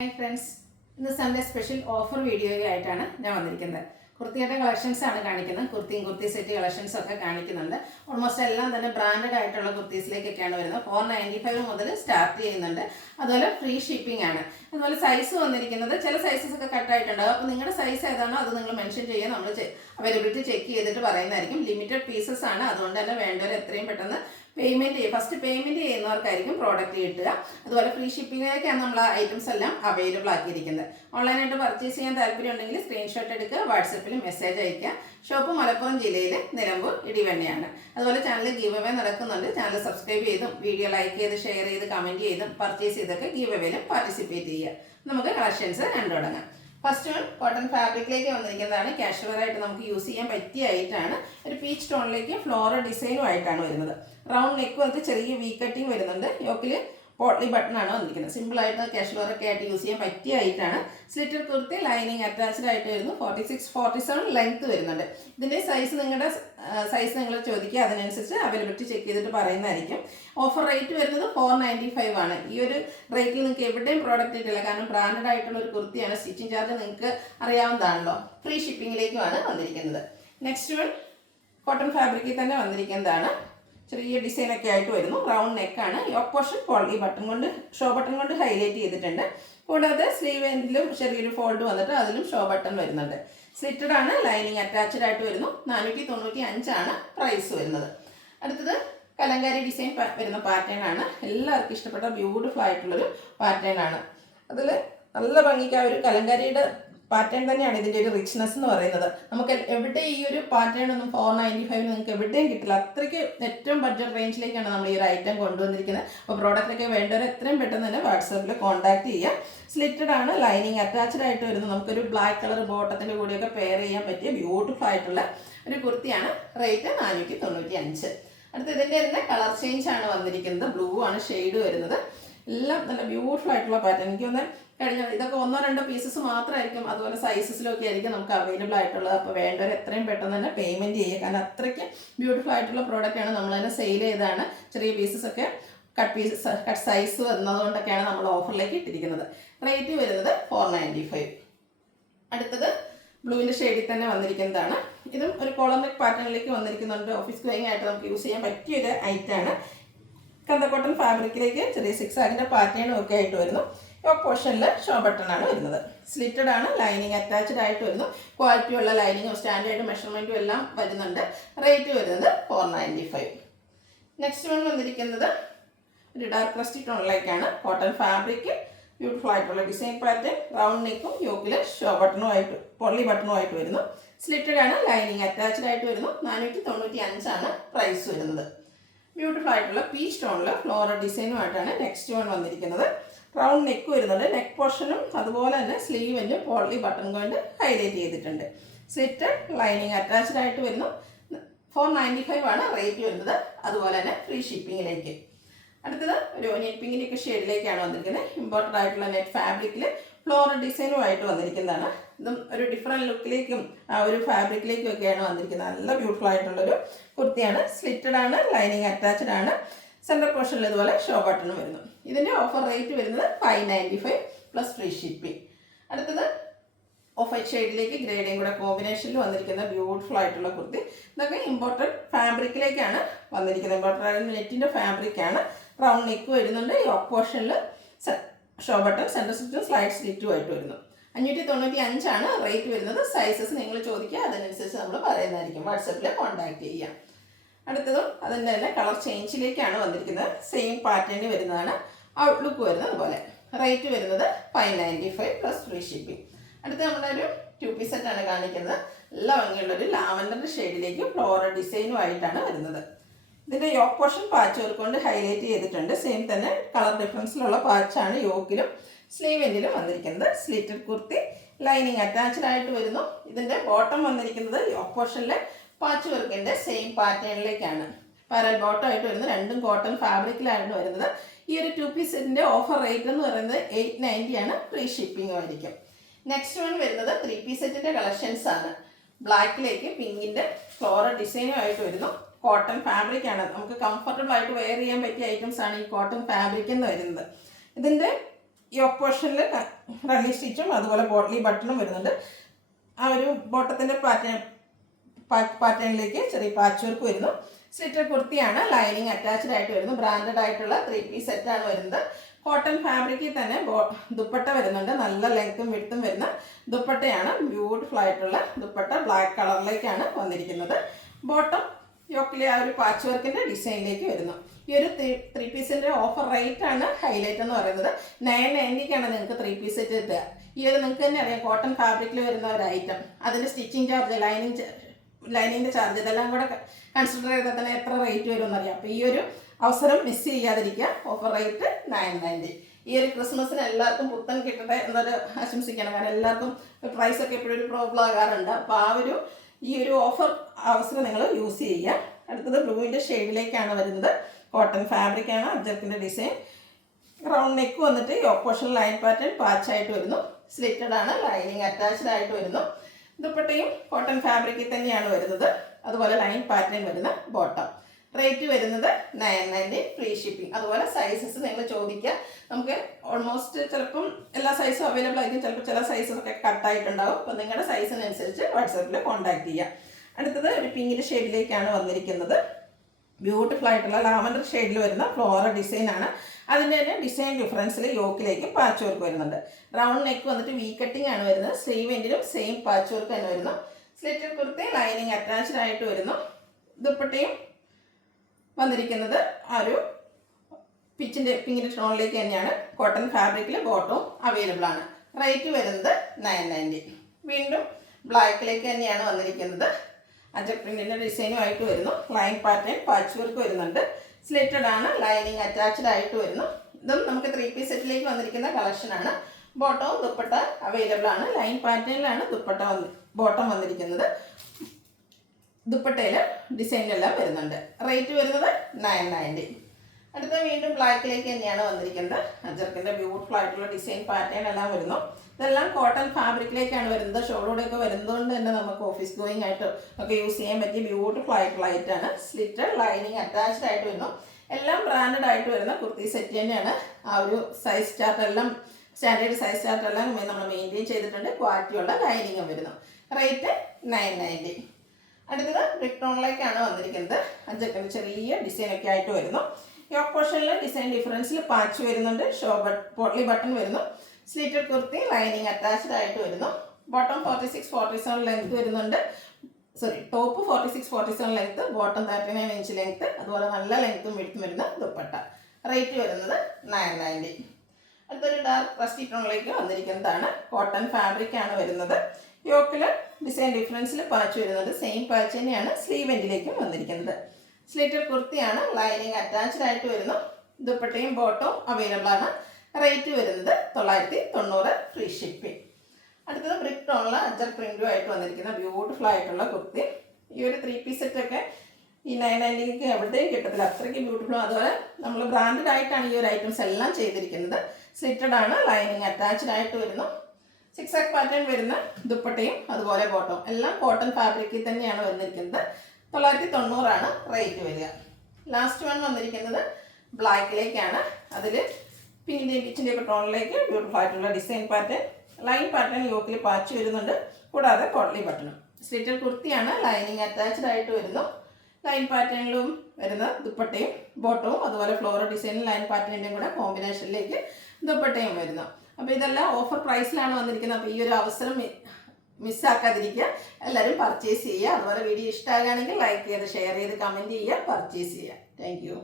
Hi friends, ഇന്ന് Sunday special offer വീഡിയോയായിട്ടാണ് ഞാൻ വന്നിരിക്കുന്നത്. കുർത്തിയുടെ കളക്ഷൻസ് ആണ് കാണിക്കുന്നത്. കുർത്തി സെറ്റ് കളക്ഷൻസ് ഒക്കെ കാണിക്കുന്നുണ്ട്. ഓൾമോസ്റ്റ് എല്ലാം തന്നെ ബ്രാൻഡഡ് ആയിട്ടുള്ള കുർത്തീസിലേക്കൊക്കെയാണ് വരുന്നത്. 495 മുതൽ സ്റ്റാർട്ട് ചെയ്യുന്നുണ്ട്. അതുപോലെ ഫ്രീ ഷിപ്പിംഗ് ആണ്. അതുപോലെ സൈസ് വന്നിരിക്കുന്നത് ചില സൈസസ് ഒക്കെ കട്ടായിട്ടുണ്ടാകും. അപ്പോൾ നിങ്ങളുടെ സൈസ് ഏതാണോ അത് നിങ്ങൾ മെൻഷൻ ചെയ്യുക. നമ്മൾ അവൈലബിലിറ്റി ചെക്ക് ചെയ്തിട്ട് പറയുന്നതായിരിക്കും. ലിമിറ്റഡ് പീസസ് ആണ്, അതുകൊണ്ട് തന്നെ വേണ്ടവർ എത്രയും പെട്ടെന്ന് ഫസ്റ്റ് പേയ്മെന്റ് ചെയ്യുന്നവർക്കായിരിക്കും പ്രോഡക്റ്റ് കിട്ടുക. അതുപോലെ ഫ്രീ ഷിപ്പിങ്ങിലേക്കാണ് നമ്മൾ ആ ഐറ്റംസ് എല്ലാം അവൈലബിൾ ആക്കിയിരിക്കുന്നത്. ഓൺലൈനായിട്ട് പർച്ചേസ് ചെയ്യാൻ താല്പര്യം ഉണ്ടെങ്കിൽ സ്ക്രീൻഷോട്ട് എടുക്കുക, വാട്സപ്പിൽ മെസ്സേജ് അയക്കുക. ഷോപ്പ് മലപ്പുറം ജില്ലയിൽ നിലമ്പൂർ ഇടിവണ്ണയാണ്. അതുപോലെ ചാനൽ ഗീവ് അവേ നടക്കുന്നുണ്ട്. ചാനൽ സബ്സ്ക്രൈബ് ചെയ്തും വീഡിയോ ലൈക്ക് ചെയ്ത് ഷെയർ ചെയ്ത് കമന്റ് ചെയ്തും പർച്ചേസ് ചെയ്തൊക്കെ ഗീവ് അവേയിലും പാർട്ടിസിപ്പേറ്റ് ചെയ്യുക. നമുക്ക് കളക്ഷൻസ് കണ്ടു തുടങ്ങാം. ഫസ്റ്റ് വൺ കോട്ടൺ ഫാബ്രിക്കിലേക്ക് വന്നിരിക്കുന്നതാണ്. കാഷ്വൽ ആയിട്ട് നമുക്ക് യൂസ് ചെയ്യാൻ പറ്റിയ ആയിട്ടാണ്. ഒരു പീച്ച് ടോണിലേക്ക് ഫ്ലോറൽ ഡിസൈനും ആയിട്ടാണ് വരുന്നത്. റൗണ്ട് നെക്കും അത് ചെറിയ വി കട്ടിങ് വരുന്നുണ്ട്. യോക്കിൽ പോട്ട്ലി ബട്ടൺ ആണ് വന്നിരിക്കുന്നത്. സിമ്പിൾ ആയിട്ട് കാഷ്വൽ ഒക്കെ ആയിട്ട് യൂസ് ചെയ്യാൻ പറ്റിയ ആയിട്ടാണ്. സ്ലിറ്റഡ് കുർത്തി ലൈനിങ് അറ്റാച്ച്ഡ് ആയിട്ട് വരുന്നു. 46-47 ലെങ്ത് വരുന്നുണ്ട്. ഇതിന്റെ സൈസ് നിങ്ങളുടെ സൈസ് നിങ്ങൾ ചോദിക്കുക, അതിനനുസരിച്ച് അവൈലബിലിറ്റി ചെക്ക് ചെയ്തിട്ട് പറയുന്നതായിരിക്കും. ഓഫർ റേറ്റ് വരുന്നത് 495 ആണ്. ഈ ഒരു റേറ്റിൽ നിങ്ങൾക്ക് എവിടെയും പ്രോഡക്റ്റ് കിട്ടില്ല, കാരണം ബ്രാൻഡഡ് ആയിട്ടുള്ള ഒരു കുർത്തിയാണ്. സ്റ്റിച്ചിങ് ചാർജ് നിങ്ങൾക്ക് അറിയാവുന്നതാണല്ലോ. ഫ്രീ ഷിപ്പിങ്ങിലേക്കുമാണ് വന്നിരിക്കുന്നത്. നെക്സ്റ്റ് വൺ കോട്ടൺ ഫാബ്രിക്കിൽ തന്നെ വന്നിരിക്കുന്നതാണ്. ചെറിയ ഡിസൈൻ ഒക്കെ ആയിട്ട് വരുന്നു. റൗണ്ട് നെക്കാണ്. യോക്ക് പോർഷൻ പോളി ബട്ടൺ കൊണ്ട് ഷോ ബട്ടൺ കൊണ്ട് ഹൈലൈറ്റ് ചെയ്തിട്ടുണ്ട്. കൂടാതെ സ്ലീവ് എൻഡിലും ചെറിയൊരു ഫോൾഡ് വന്നിട്ട് അതിലും ഷോ ബട്ടൺ വരുന്നുണ്ട്. സ്ലിറ്റഡ് ആണ്. ലൈനിങ് അറ്റാച്ച്ഡ് ആയിട്ട് വരുന്നു. 495 ആണ് പ്രൈസ് വരുന്നത്. അടുത്തത് കലങ്കാരി ഡിസൈൻ വരുന്ന പാറ്റേൺ ആണ്. എല്ലാവർക്കും ഇഷ്ടപ്പെട്ട ബ്യൂട്ടിഫുൾ ആയിട്ടുള്ളൊരു പാറ്റേൺ ആണ്. അതിൽ നല്ല ഭംഗിക്ക് ആ ഒരു കലങ്കാരിയുടെ പാറ്റേൺ തന്നെയാണ് ഇതിൻ്റെ ഒരു റിച്ച്നെസ് എന്ന് പറയുന്നത്. നമുക്ക് എവിടെ ഈ ഒരു പാറ്റേൺ ഒന്നും 495 നിങ്ങൾക്ക് എവിടെയും കിട്ടില്ല. അത്രയ്ക്ക് ഏറ്റവും ബഡ്ജറ്റ് റേഞ്ചിലേക്കാണ് നമ്മൾ ഈ ഒരു ഐറ്റം കൊണ്ടുവന്നിരിക്കുന്നത്. അപ്പോൾ പ്രോഡക്റ്റൊക്കെ വേണ്ടവർ എത്രയും പെട്ടെന്ന് തന്നെ വാട്സാപ്പിൽ കോൺടാക്ട് ചെയ്യുക. സ്ലിറ്റഡ് ആണ്. ലൈനിങ് അറ്റാച്ച്ഡ് ആയിട്ട് വരുന്നു. നമുക്കൊരു ബ്ലാക്ക് കളർ ബോട്ടത്തിൻ്റെ കൂടെയൊക്കെ പെയർ ചെയ്യാൻ പറ്റിയ ബ്യൂട്ടിഫുൾ ആയിട്ടുള്ള ഒരു കുർത്തിയാണ്. റേറ്റ് 495. അടുത്ത ഇതിൻ്റെ തന്നെ കളർ ചേഞ്ച് ആണ് വന്നിരിക്കുന്നത്. ബ്ലൂ ആണ് ഷെയ്ഡ് വരുന്നത്. എല്ലാം നല്ല ബ്യൂട്ടിഫുൾ ആയിട്ടുള്ള പാറ്റേൺ. എനിക്ക് ഒന്ന് കഴിഞ്ഞ ഇതൊക്കെ 1-2 പീസസ് മാത്രമായിരിക്കും. അതുപോലെ സൈസസിലൊക്കെ ആയിരിക്കും നമുക്ക് അവൈലബിൾ ആയിട്ടുള്ളത്. അപ്പോൾ വേണ്ടവർ എത്രയും പെട്ടെന്ന് തന്നെ പേയ്മെന്റ് ചെയ്യുക, കാരണം അത്രയ്ക്ക് ബ്യൂട്ടിഫുൾ ആയിട്ടുള്ള പ്രോഡക്റ്റാണ്. നമ്മൾ തന്നെ സെയിൽ ചെയ്താണ്. ചെറിയ പീസസ് ഒക്കെ കട്ട് സൈസ് വന്നതുകൊണ്ടൊക്കെയാണ് നമ്മൾ ഓഫറിലേക്ക് ഇട്ടിരിക്കുന്നത്. റേറ്റ് വരുന്നത് 495. അടുത്തത് ബ്ലൂവിൻ്റെ ഷെയ്ഡിൽ തന്നെ വന്നിരിക്കുന്നതാണ്. ഇതും ഒരു കോളർ നെക്ക് പാറ്റേണിലേക്ക് വന്നിരിക്കുന്നുണ്ട്. ഓഫീസ് ഗോയിങ് ആയിട്ട് നമുക്ക് യൂസ് ചെയ്യാൻ പറ്റിയൊരു ഐറ്റമാണ്. കോട്ടൺ ഫാബ്രിക്കിലേക്ക് ചെറിയ 6 ആഗിൻ്റെ പാറ്റേണും ഒക്കെ ആയിട്ട് വരുന്നു. യോക്ക് പോർഷനിൽ ഷോ ബട്ടൺ ആണ് വരുന്നത്. സ്ലിറ്റഡ് ആണ്. ലൈനിങ് അറ്റാച്ച്ഡ് ആയിട്ട് വരുന്നു. ക്വാളിറ്റി ഉള്ള ലൈനിങ്ങും സ്റ്റാൻഡേർഡ് മെഷർമെൻറ്റും എല്ലാം വരുന്നുണ്ട്. റേറ്റ് വരുന്നത് 495. നെക്സ്റ്റ് വൺ വന്നിരിക്കുന്നത് ഒരു ഡാർക്ക് റസ്റ്റി ടോണിലേക്കാണ്. കോട്ടൺ ഫാബ്രിക് ബ്യൂട്ടിഫുൾ ആയിട്ടുള്ള ഡിസൈൻ പാറ്റേൺ. റൗണ്ട് നെക്കും യോക്കിൽ ഷോ ബട്ടണും ആയിട്ട് പൊള്ളി ബട്ടണും ആയിട്ട് വരുന്നു. സ്ലിറ്റഡ് ആണ്. ലൈനിങ് അറ്റാച്ച്ഡ് ആയിട്ട് വരുന്നു. 495 ആണ് പ്രൈസ് വരുന്നത്. ബ്യൂട്ടിഫുൾ ആയിട്ടുള്ള പീച്ച് ടോണിൽ ഫ്ലോറൽ ഡിസൈനുമായിട്ടാണ് നെക്സ്റ്റ് വൺ വന്നിരിക്കുന്നത്. റൗണ്ട് നെക്ക് വരുന്നുണ്ട്. നെക്ക് പോർഷനും അതുപോലെ തന്നെ സ്ലീവിന് പോളി ബട്ടൺ കൊണ്ട് ഹൈലൈറ്റ് ചെയ്തിട്ടുണ്ട്. സ്ലിറ്റഡ് ലൈനിങ് അറ്റാച്ച്ഡ് ആയിട്ട് വരുന്നു. 495 ആണ് റേറ്റ് വരുന്നത്. അതുപോലെ തന്നെ ഫ്രീ ഷിപ്പിങ്ങിലേക്ക്. അടുത്തത് ഒരു നെറ്റ് പിങ്കിൻ്റെയൊക്കെ ഷെയ്ഡിലേക്കാണ് വന്നിരിക്കുന്നത്. ഇമ്പോർട്ടൻ്റ് ആയിട്ടുള്ള നെറ്റ് ഫാബ്രിക്കിൽ ഫ്ലോറൽ ഡിസൈനുമായിട്ട് വന്നിരിക്കുന്നതാണ്. ഇതും ഒരു ഡിഫറെൻറ്റ് ലുക്കിലേക്കും ആ ഒരു ഫാബ്രിക്കിലേക്കും ഒക്കെയാണ് വന്നിരിക്കുന്നത്. നല്ല ബ്യൂട്ടിഫുൾ ആയിട്ടുള്ളൊരു കുർത്തിയാണ്. സ്ലിറ്റഡ് ആണ്. ലൈനിങ് അറ്റാച്ച്ഡ് ആണ്. സെൻറ്റർ പോർഷനിൽ ഇതുപോലെ ഷോ ബട്ടൺ വരുന്നു. ഇതിൻ്റെ ഓഫർ റേറ്റ് വരുന്നത് 595 പ്ലസ് ഫ്രീ ഷിപ്പിംഗ്. അടുത്തത് ഓഫ് വൈറ്റ് ഷെയ്ഡിലേക്ക് ഗ്രേഡേയും കൂടെ കോമ്പിനേഷനിൽ വന്നിരിക്കുന്ന ബ്യൂട്ടിഫുൾ ആയിട്ടുള്ള കുർത്തി. ഇതൊക്കെ ഇമ്പോർട്ടൻറ്റ് ഫാബ്രിക്കിലേക്കാണ് വന്നിരിക്കുന്നത്. ഇമ്പോർട്ടൻ്റ് നെറ്റിൻ്റെ ഫാബ്രിക്കാണ്. റൗണ്ട് നെക്ക് വരുന്നുണ്ട്. യോക്ക് പോർഷനിൽ ഷോ ബട്ടൺ, സെൻറ്റർ സ്റ്റിച്ചും സ്ലൈഡ് സ്റ്റിച്ചും ആയിട്ട് വരുന്നു. 595 ആണ് റേറ്റ് വരുന്നത്. സൈസസ് നിങ്ങൾ ചോദിക്കുക, അതിനനുസരിച്ച് നമ്മൾ പറയുന്നതായിരിക്കും. വാട്സപ്പിൽ കോൺടാക്ട് ചെയ്യാം. അടുത്തതും അതിൻ്റെ തന്നെ കളർ ചേഞ്ചിലേക്കാണ് വന്നിരിക്കുന്നത്. സെയിം പാറ്റേണിൽ വരുന്നതാണ്. ഔട്ട്ലുക്ക് വരുന്നത് അതുപോലെ. റേറ്റ് വരുന്നത് 595 പ്ലസ് ഫ്രീ ഷിപ്പിംഗ്. അടുത്ത നമ്മളൊരു 2 പീസ് സെറ്റാണ് കാണിക്കുന്നത്. നല്ല ഭംഗിയുള്ളൊരു ലാവൻഡർ ഷെയ്ഡിലേക്ക് ഫ്ലോറൽ ഡിസൈനുമായിട്ടാണ് വരുന്നത്. ഇതിൻ്റെ യോക്ക് പോർഷൻ പാച്ച് വർക്ക് കൊണ്ട് ഹൈലൈറ്റ് ചെയ്തിട്ടുണ്ട്. സെയിം തന്നെ കളർ ഡിഫറൻസിലുള്ള പാച്ചാണ് യോക്കിലും സ്ലീവ് എൻഡിലും വന്നിരിക്കുന്നത്. സ്ലിറ്റഡ് കുർത്തി ലൈനിങ് അറ്റാച്ച്ഡ് ആയിട്ട് വരുന്നു. ഇതിൻ്റെ ബോട്ടം വന്നിരിക്കുന്നത് യോക്ക് പോർഷനിലെ പാച്ച് വർക്കിൻ്റെ സെയിം പാറ്റേണിലേക്കാണ്. പാരൽ ബോട്ടം ആയിട്ട് വരുന്നത്. രണ്ടും കോട്ടൺ ഫാബ്രിക്കിലാണ് വരുന്നത്. ഈ ഒരു 2 പീസ് സെറ്റിൻ്റെ ഓഫർ റേറ്റ് എന്ന് പറയുന്നത് 890 ആണ്. ഫ്രീ ഷിപ്പിംഗ് ആയിരിക്കും. നെക്സ്റ്റ് വൺ വരുന്നത് 3 പീസ് സെറ്റിൻ്റെ കളക്ഷൻസ് ആണ്. ബ്ലാക്കിലേക്ക് പിങ്കിൻ്റെ ഫ്ലോറൽ ഡിസൈനും ആയിട്ട് വരുന്നു. കോട്ടൺ ഫാബ്രിക് ആണ്. നമുക്ക് കംഫർട്ടബിൾ ആയിട്ട് വെയർ ചെയ്യാൻ പറ്റിയ ഐറ്റംസ് ആണ് ഈ കോട്ടൺ ഫാബ്രിക് എന്ന് വരുന്നത്. ഇതിൻ്റെ യോക്ക് പോർഷനിൽ റണ്ണിങ് സ്റ്റിച്ചും അതുപോലെ ബോട്ട്ലി ബട്ടണും വരുന്നുണ്ട്. ആ ഒരു ബോട്ടത്തിൻ്റെ പാറ്റേണിലേക്ക് ചെറിയ പാച്ച് വർക്ക് വരുന്നു. സ്ലിറ്റർ കുർത്തിയാണ്, ലൈനിങ് അറ്റാച്ച്ഡ് ആയിട്ട് വരുന്നു. ബ്രാൻഡഡ് ആയിട്ടുള്ള 3 പീസ് സെറ്റാണ് വരുന്നത്. കോട്ടൺ ഫാബ്രിക്കിൽ തന്നെ ദുപ്പട്ട വരുന്നുണ്ട്. നല്ല ലെങ്ത്തും വിഡ്ത്തും വരുന്ന ദുപ്പട്ടയാണ്. ബ്യൂട്ടിഫുൾ ആയിട്ടുള്ള ദുപ്പട്ട ബ്ലാക്ക് കളറിലേക്കാണ് വന്നിരിക്കുന്നത്. ബോട്ടം യോക്കിലെ ആ ഒരു പാച്ച് വർക്കിൻ്റെ ഡിസൈനിലേക്ക് വരുന്നു. ഈ ഒരു 3 പീസിൻ്റെ ഓഫർ റേറ്റ് ആണ് ഹൈലൈറ്റ് എന്ന് പറയുന്നത്. 990ക്കാണ് നിങ്ങൾക്ക് 3 പീസ് സെറ്റ് കിട്ടുക. ഈ ഒരു നിങ്ങൾക്ക് തന്നെ അറിയാം, കോട്ടൺ ഫാബ്രിക്കിൽ വരുന്ന ഒരു ഐറ്റം, അതിൻ്റെ സ്റ്റിച്ചിങ് ചാർജ്, ലൈനിങ്ങിൻ്റെ ചാർജ് ഇതെല്ലാം കൂടെ കൺസിഡർ ചെയ്താൽ തന്നെ എത്ര റേറ്റ് വരും എന്നറിയാം. അപ്പോൾ ഈ ഒരു അവസരം മിസ് ചെയ്യാതിരിക്കുക. Offer rate 990. ഈ ഒരു ക്രിസ്മസിന് എല്ലാവർക്കും പുത്തൻ കിട്ടട്ടെ എന്നൊരു ആശംസിക്കണം. കാരണം എല്ലാവർക്കും പ്രൈസൊക്കെ എപ്പോഴും ഒരു പ്രോബ്ലം ആകാറുണ്ട്. അപ്പോൾ ഈ ഒരു ഓഫർ അവസരം നിങ്ങൾ യൂസ് ചെയ്യുക. അടുത്തത് ബ്ലൂവിൻ്റെ ഷെയ്ഡിലേക്കാണ് വരുന്നത്. കോട്ടൺ ഫാബ്രിക്കാണ്. അബ്ജർക്കിൻ്റെ ഡിസൈൻ. റൗണ്ട് നെക്ക് വന്നിട്ട് യോക്ക് പോർഷൻ ലൈൻ പാറ്റേൺ പാച്ചായിട്ട് വരുന്നു. സ്ലിറ്റഡ് ആണ്, ലൈനിങ് അറ്റാച്ച്ഡ് ആയിട്ട് വരുന്നു. ദുപ്പട്ടയും കോട്ടൺ ഫാബ്രിക്കിൽ തന്നെയാണ് വരുന്നത്. അതുപോലെ ലൈൻ പാറ്റേൺ വരുന്ന ബോട്ടം. റേറ്റ് വരുന്നത് 990, ഫ്രീ ഷിപ്പിംഗ്. അതുപോലെ സൈസസ് നിങ്ങൾ ചോദിക്കുക. നമുക്ക് ഓൾമോസ്റ്റ് ചിലപ്പം എല്ലാ സൈസും അവൈലബിൾ ആയിരിക്കും. ചിലപ്പോൾ ചില സൈസസൊക്കെ കട്ടായിട്ടുണ്ടാവും. അപ്പോൾ നിങ്ങളുടെ സൈസിനനുസരിച്ച് വാട്സാപ്പിൽ കോൺടാക്ട് ചെയ്യുക. അടുത്തത് ഒരു പിങ്കിൻ്റെ ഷെയ്ഡിലേക്കാണ് വന്നിരിക്കുന്നത്. ബ്യൂട്ടിഫുൾ ആയിട്ടുള്ള ലാവൻഡർ ഷെയ്ഡിൽ വരുന്ന ഫ്ലോറൽ ഡിസൈനാണ്. അതിൻ്റെ തന്നെ ഡിസൈൻ ഡിഫറൻസിൽ യോക്കിലേക്ക് പാച്ച് വർക്ക് വരുന്നുണ്ട്. റൗണ്ട് നെക്ക് വന്നിട്ട് വി കട്ടിംഗ് ആണ് വരുന്നത്. സ്ലീവ് എൻഡിലും സെയിം പാച്ച് വർക്ക് തന്നെ വരുന്നു. സ്ലിറ്റഡ് കുർത്തി, ലൈനിങ് അറ്റാച്ച്ഡ് ആയിട്ട് വരുന്നു. ദുപ്പട്ടയും വന്നിരിക്കുന്നത് ആ ഒരു പിങ്കിൻ്റെ ടോണിലേക്ക് തന്നെയാണ്. കോട്ടൺ ഫാബ്രിക്കിൽ ബോട്ടവും അവൈലബിൾ ആണ്. റേറ്റ് വരുന്നത് 990. വീണ്ടും ബ്ലാക്കിലേക്ക് തന്നെയാണ് വന്നിരിക്കുന്നത്. അജക് പ്രിന്റിൻ്റെ ഡിസൈനുമായിട്ട് വരുന്നു. ലൈൻ പാറ്റേൺ പാച്ച് വർക്ക് വരുന്നുണ്ട്. സ്ലിറ്റഡ് ആണ്, ലൈനിങ് അറ്റാച്ച്ഡ് ആയിട്ട് വരുന്നു. ഇതും നമുക്ക് 3 പീസ് സെറ്റിലേക്ക് വന്നിരിക്കുന്ന കളക്ഷനാണ്. ബോട്ടവും ദുപ്പട്ട അവൈലബിൾ ആണ്. ലൈൻ പാറ്റേണിലാണ് ബോട്ടം വന്നിരിക്കുന്നത്. ദുപ്പട്ടയിൽ ഡിസൈനിലെല്ലാം വരുന്നുണ്ട്. റേറ്റ് വരുന്നത് 990. അടുത്ത വീണ്ടും ബ്ലാക്കിലേക്ക് തന്നെയാണ് വന്നിരിക്കുന്നത്. അജർക്കിൻ്റെ ബ്യൂട്ടിഫുൾ ആയിട്ടുള്ള ഡിസൈൻ പാറ്റേൺ എല്ലാം വരുന്നു. ഇതെല്ലാം കോട്ടൺ ഫാബ്രിക്കിലേക്കാണ് വരുന്നത്. ഷോളോടെയൊക്കെ വരുന്നതുകൊണ്ട് തന്നെ നമുക്ക് ഓഫീസ് ഗോയിങ് ആയിട്ട് ഒക്കെ യൂസ് ചെയ്യാൻ പറ്റിയ ബ്യൂട്ടിഫുൾ ആയിട്ടുള്ള ഐറ്റാണ്. സ്ലിറ്റഡ്, ലൈനിങ് അറ്റാച്ച്ഡ് ആയിട്ട് വരുന്നു. എല്ലാം ബ്രാൻഡഡ് ആയിട്ട് വരുന്ന കുർത്തി സെറ്റ് തന്നെയാണ്. ആ ഒരു സൈസ് ചാർട്ട് എല്ലാം സ്റ്റാൻഡേർഡ് സൈസ് ചാർട്ട് എല്ലാം നമ്മൾ മെയിൻറ്റെയിൻ ചെയ്തിട്ടുണ്ട്. ക്വാളിറ്റിയുള്ള ലൈനിങ്ങും വരുന്നു. റേറ്റ് 990. അടുത്തത് ബ്രിക്ക് ടോണിലേക്കാണ് വന്നിരിക്കുന്നത്. അജക്കിന് ചെറിയ ഡിസൈനൊക്കെ ആയിട്ട് വരുന്നു. യോക്ക് പോർഷനിൽ ഡിസൈൻ ഡിഫറൻസിൽ പാച്ച് വരുന്നുണ്ട്. പോട്ട്ലി ബട്ടൺ വരുന്നു. സ്ലിറ്റഡ് കുർത്തി, ലൈനിങ് അറ്റാച്ച്ഡ് ആയിട്ട് വരുന്നു. ബോട്ടം 46-47 ലെങ്ത് വരുന്നുണ്ട്. Top 46-47 length, bottom 39 inch length. അതുപോലെ നല്ല ലെങ്ത്തും വിഡ്ത്തും വരുന്ന ദുപ്പട്ട. റേറ്റ് വരുന്നത് 990. അടുത്തൊരു ഡാർക്ക് റസ്റ്റി ടോണിലേക്ക് വന്നിരിക്കുന്നതാണ്. കോട്ടൺ ഫാബ്രിക്കാണ് വരുന്നത്. യോക്കിൽ ഡിസൈൻ ഡിഫറൻസിൽ പാച്ച് വരുന്നുണ്ട്. സെയിം പാച്ച് തന്നെയാണ് സ്ലീവ് എൻഡിലേക്കും വന്നിരിക്കുന്നത്. സ്ലിറ്റഡ് കുർത്തിയാണ്, ലൈനിങ് അറ്റാച്ച്ഡ് ആയിട്ട് വരുന്നു. ദുപ്പട്ടയും ബോട്ടവും അവൈലബിൾ ആണ്. റേറ്റ് വരുന്നത് 990, ഫ്രീ ഷിപ്പിംഗ്. അടുത്തത് ബ്രിക്ക് ടോണിൽ അജർ പ്രിന്റുമായിട്ട് വന്നിരിക്കുന്ന ബ്യൂട്ടിഫുൾ ആയിട്ടുള്ള കുർത്തി. ഈ ഒരു 3 പീസ് സെറ്റൊക്കെ ഈ 990ക്ക് എവിടെയും കിട്ടത്തില്ല. അത്രയ്ക്ക് ബ്യൂട്ടിഫുള്ളും. അതുപോലെ നമ്മൾ ബ്രാൻഡഡ് ആയിട്ടാണ് ഈ ഒരു ഐറ്റംസ് എല്ലാം ചെയ്തിരിക്കുന്നത്. സ്ലിറ്റഡ് ആണ്, ലൈനിങ് അറ്റാച്ച്ഡ് ആയിട്ട് വരുന്നു. 6 പാറ്റേൺ വരുന്ന ദുപ്പട്ടയും അതുപോലെ ബോട്ടവും എല്ലാം കോട്ടൺ ഫാബ്രിക്കിൽ തന്നെയാണ് വന്നിരിക്കുന്നത്. 990 റേറ്റ് വരിക. ലാസ്റ്റ് വൺ വന്നിരിക്കുന്നത് ബ്ലാക്കിലേക്കാണ്. അതിൽ പിങ്കിൻ്റെയും പീച്ചിൻ്റെയും ഒക്കെ ടോണിലേക്ക് ബ്യൂട്ടിഫുൾ ആയിട്ടുള്ള ഡിസൈൻ പാറ്റേൺ. ലൈൻ പാറ്റേൺ യോക്കിൽ പാച്ച് വരുന്നുണ്ട്. കൂടാതെ പോട്ട്ലി ബട്ടണും. സ്ലിറ്റഡ് കുർത്തിയാണ്, ലൈനിങ് അറ്റാച്ച്ഡ് ആയിട്ട് വരുന്നു. ലൈൻ പാറ്റേണിലും വരുന്ന ദുപ്പട്ടയും ബോട്ടവും അതുപോലെ ഫ്ലോറൽ ഡിസൈനും ലൈൻ പാറ്റേണിൻ്റെയും കൂടെ കോമ്പിനേഷനിലേക്ക് ദുപ്പട്ടയും വരുന്നു. അപ്പോൾ ഇതെല്ലാം ഓഫർ പ്രൈസിലാണ് വന്നിരിക്കുന്നത്. അപ്പോൾ ഈ ഒരു അവസരം മിസ്സാക്കാതിരിക്കുക. എല്ലാവരും പർച്ചേസ് ചെയ്യുക. അതുപോലെ വീഡിയോ ഇഷ്ടമാകുകയാണെങ്കിൽ ലൈക്ക് ചെയ്ത് ഷെയർ ചെയ്ത് കമൻറ്റ് ചെയ്യുക, പർച്ചേസ് ചെയ്യുക. Thank you.